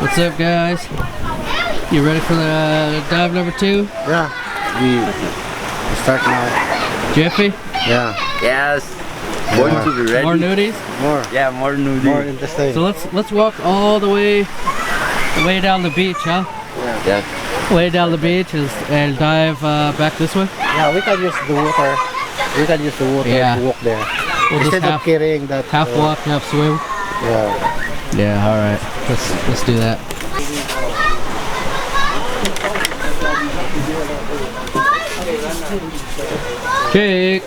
What's up, guys? You ready for the dive number 2? Yeah, we start now. Jiffy? Yeah. Yes. Going to be ready. More nudies? More. Yeah, more nudies. More interesting. So let's walk all the way down the beach, huh? Yeah. Way down the beach and dive back this way. Yeah, we can use the water. We can use the water to walk there. We'll Instead just of carrying that. half walk, half swim. Yeah. Yeah. All right. Let's do that. Jake.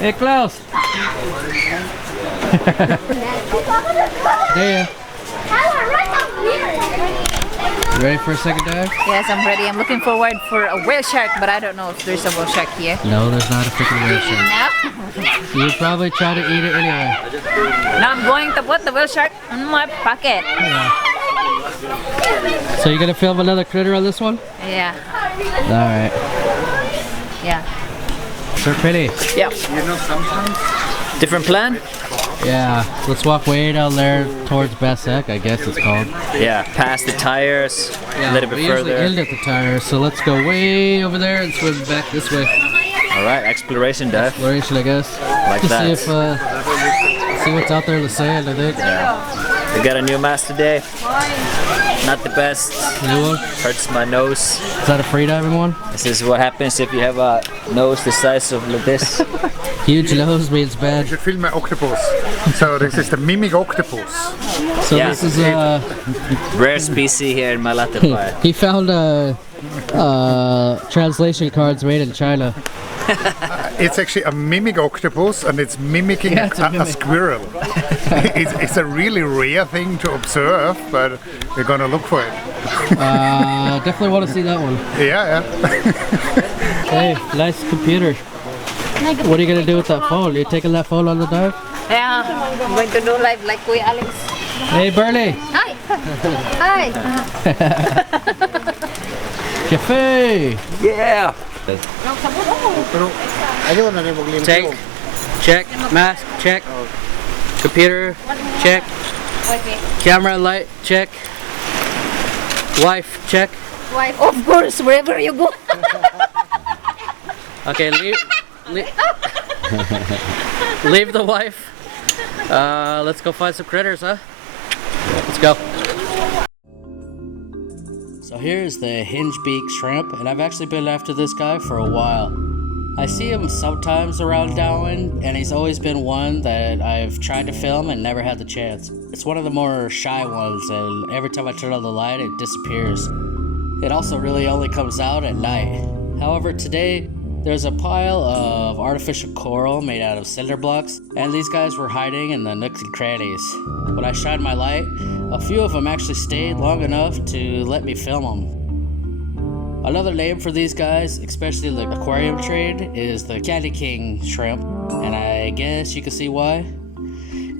Hey, Klaus. There. You ready for a second dive? Yes, I'm ready. I'm looking forward for a whale shark, but I don't know if there's a whale shark here. No, there's not a freaking whale shark. No? You'd probably try to eat it anyway. Now I'm going to put the whale shark in my pocket. Yeah. So you gonna film another critter on this one? Yeah. Alright. Yeah. They're pretty. Yeah. Different plan? Yeah. Let's walk way down there towards Bassek, I guess it's called. Yeah, past the tires, a little bit we further. usually end at the tires, so let's go way over there and swim back this way. Alright, exploration dive. Exploration, I guess. Like to that. see if see what's out there in the sand, I think. We got a new mask today. Not the best. New one? Hurts my nose. Is that a freediving one? This is what happens if you have a nose the size of like this. Huge nose means bad. You should film my octopus. So this is the mimic octopus. So Yeah. this is Rare species here in Malatapai. he found translation cards made in China. It's actually a mimic octopus and it's mimicking Yeah, it's a a mimic. squirrel. It's a really rare thing to observe, but we're gonna look for it. Definitely want to see that one. Yeah. Hey, nice computer. What are you gonna do with that phone? You taking that phone on the dive? Yeah. I'm going to do live like Kuya Alex. Hey, Bernie. Hi. Hi. Cafe. Yeah! Ayun, ano yung maglinis Take. ko? Check. Mask. Check. Computer. Check. Okay. Camera light. Check. Wife. Check. Wife, of course, wherever you go. Okay, leave the wife. Let's go find some critters, huh? Let's go. So here's the Hinge Beak shrimp, and I've actually been after this guy for a while. I see him sometimes around Darwin, and he's always been one that I've tried to film and never had the chance. It's one of the more shy ones, and every time I turn on the light, it disappears. It also really only comes out at night. However, today, there's a pile of artificial coral made out of cinder blocks, and these guys were hiding in the nooks and crannies. When I shined my light, a few of them actually stayed long enough to let me film them. Another name for these guys, especially the aquarium trade, is the Candy King shrimp, and I guess you can see why.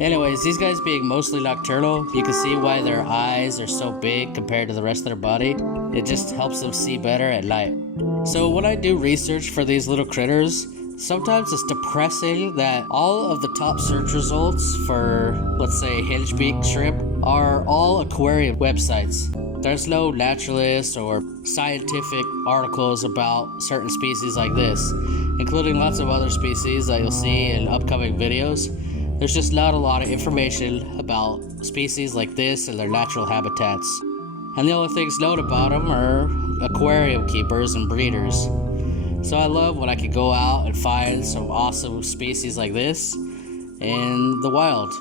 Anyways, these guys being mostly nocturnal, you can see why their eyes are so big compared to the rest of their body. It just helps them see better at night. So when I do research for these little critters, sometimes it's depressing that all of the top search results for, let's say, Hinge Beak shrimp are all aquarium websites. There's no naturalist or scientific articles about certain species like this, including lots of other species that you'll see in upcoming videos. There's just not a lot of information about species like this and their natural habitats. And the only things known about them are aquarium keepers and breeders. So I love when I can go out and find some awesome species like this in the wild.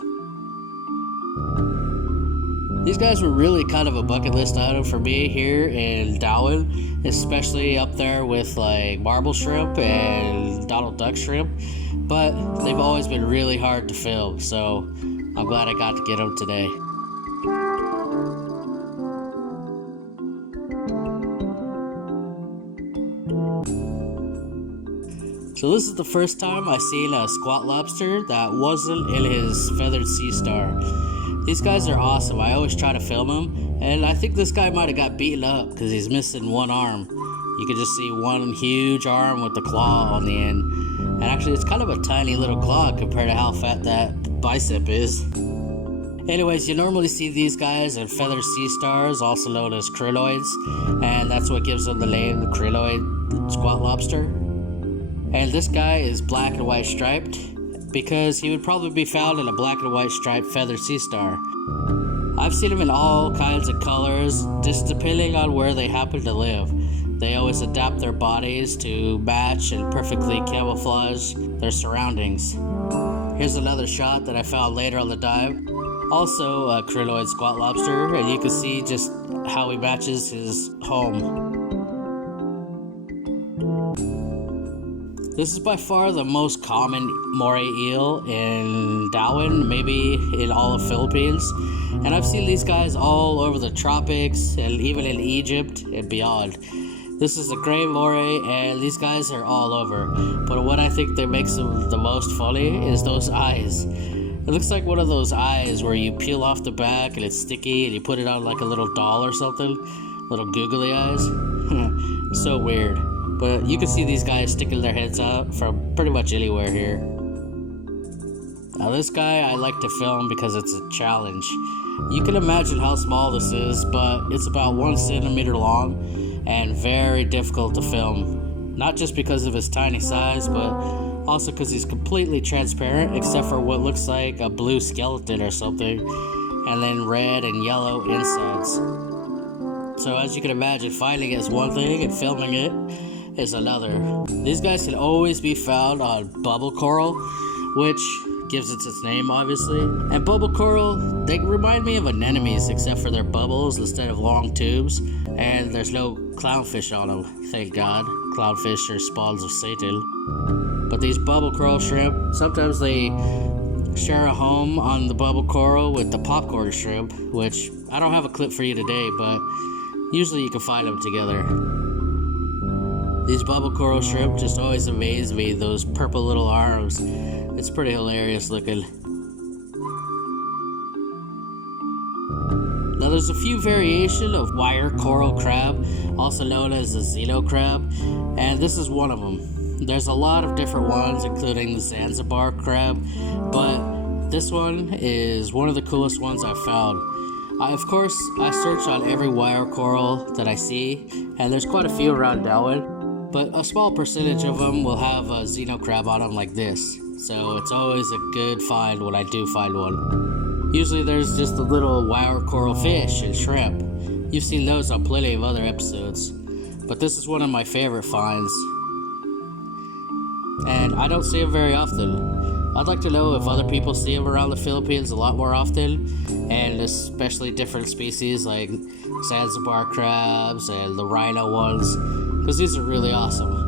These guys were really kind of a bucket list item for me here in Darwin, especially up there with like marble shrimp and Donald Duck shrimp, but they've always been really hard to film, so I'm glad I got to get them today. So this is the first time I've seen a squat lobster that wasn't in his feathered sea star. These guys are awesome. I always try to film them, and I think this guy might have got beaten up because he's missing one arm. You can just see one huge arm with the claw on the end. And actually it's kind of a tiny little claw compared to how fat that bicep is. Anyways, you normally see these guys in feather sea stars, also known as krylloids, and that's what gives them the name krylloid squat lobster. And this guy is black and white striped because he would probably be found in a black and white striped feather sea star. I've seen them in all kinds of colors, just depending on where they happen to live. They always adapt their bodies to match and perfectly camouflage their surroundings. Here's another shot that I found later on the dive. Also a krylloid squat lobster, and you can see just how he matches his home. This is by far the most common moray eel in Darwin, maybe in all of Philippines. And I've seen these guys all over the tropics and even in Egypt and beyond. This is a gray moray, and these guys are all over. But what I think that makes them the most funny is those eyes. It looks like one of those eyes where you peel off the back and it's sticky and you put it on like a little doll or something. Little googly eyes. So weird. But you can see these guys sticking their heads out from pretty much anywhere here. Now this guy I like to film because it's a challenge. You can imagine how small this is, but it's about 1 centimeter long and very difficult to film. Not just because of his tiny size, but also because he's completely transparent except for what looks like a blue skeleton or something, and then red and yellow insides. So as you can imagine, finding it is one thing and filming it is another. These guys can always be found on bubble coral, which gives it its name obviously. And bubble coral, they remind me of anemones except for their bubbles instead of long tubes, and there's no clownfish on them, thank God. Clownfish are spawns of Satan. But these bubble coral shrimp, sometimes they share a home on the bubble coral with the popcorn shrimp, which I don't have a clip for you today, but usually you can find them together. These bubble coral shrimp just always amaze me, those purple little arms. It's pretty hilarious looking. Now there's a few variations of wire coral crab, also known as the xeno crab, and this is one of them. There's a lot of different ones, including the Zanzibar crab, but this one is one of the coolest ones I've found. Of course, I search on every wire coral that I see, and there's quite a few around Darwin, but a small percentage of them will have a xeno crab on them like this, so it's always a good find when I do find one. Usually there's just a little wire coral fish and shrimp. You've seen those on plenty of other episodes, but this is one of my favorite finds. And I don't see them very often. I'd like to know if other people see them around the Philippines a lot more often, and especially different species like Zanzibar crabs and the rhino ones, because these are really awesome.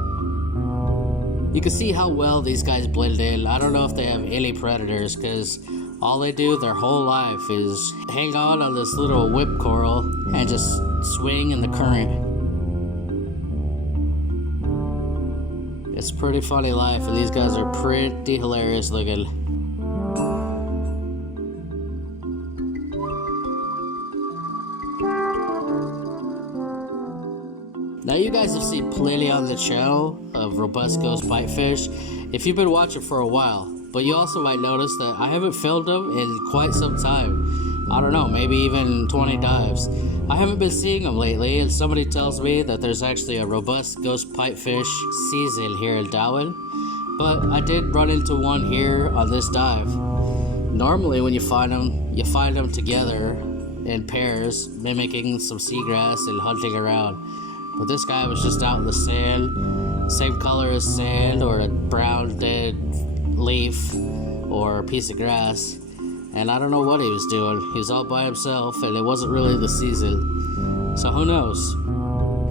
You can see how well these guys blend in. I don't know if they have any predators, because all they do their whole life is hang on this little whip coral and just swing in the current. It's a pretty funny life, and these guys are pretty hilarious looking. Now you guys have seen plenty on the channel of robust ghost pipefish if you've been watching for a while, but you also might notice that I haven't filmed them in quite some time. I don't know, maybe even 20 dives. I haven't been seeing them lately, and somebody tells me that there's actually a robust ghost pipefish season here in Darwin, but I did run into one here on this dive. Normally when you find them together in pairs, mimicking some seagrass and hunting around. But this guy was just out in the sand, same color as sand or a brown dead leaf or a piece of grass. And I don't know what he was doing. He was all by himself, and it wasn't really the season. So who knows?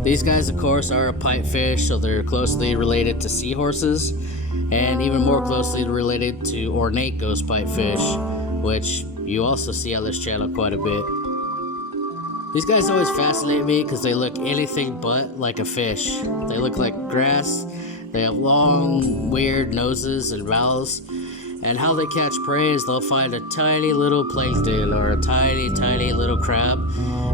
These guys, of course, are a pipefish, so they're closely related to seahorses, and even more closely related to ornate ghost pipefish, which you also see on this channel quite a bit. These guys always fascinate me because they look anything but like a fish. They look like grass, they have long, weird noses and mouths. And how they catch prey is they'll find a tiny little plankton or a tiny little crab,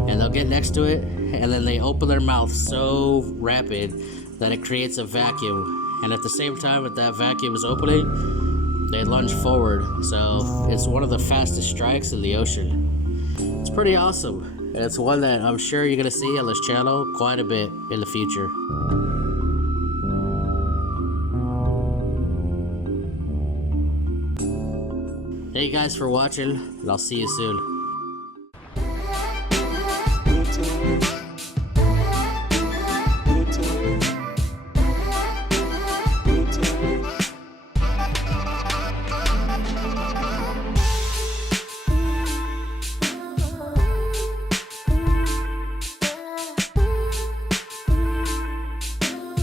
and they'll get next to it, and then they open their mouth so rapid that it creates a vacuum. And at the same time that vacuum is opening, they lunge forward. So It's one of the fastest strikes in the ocean. It's pretty awesome, and it's one that I'm sure you're gonna see on this channel quite a bit in the future. Thank you guys for watching, and I'll see you soon.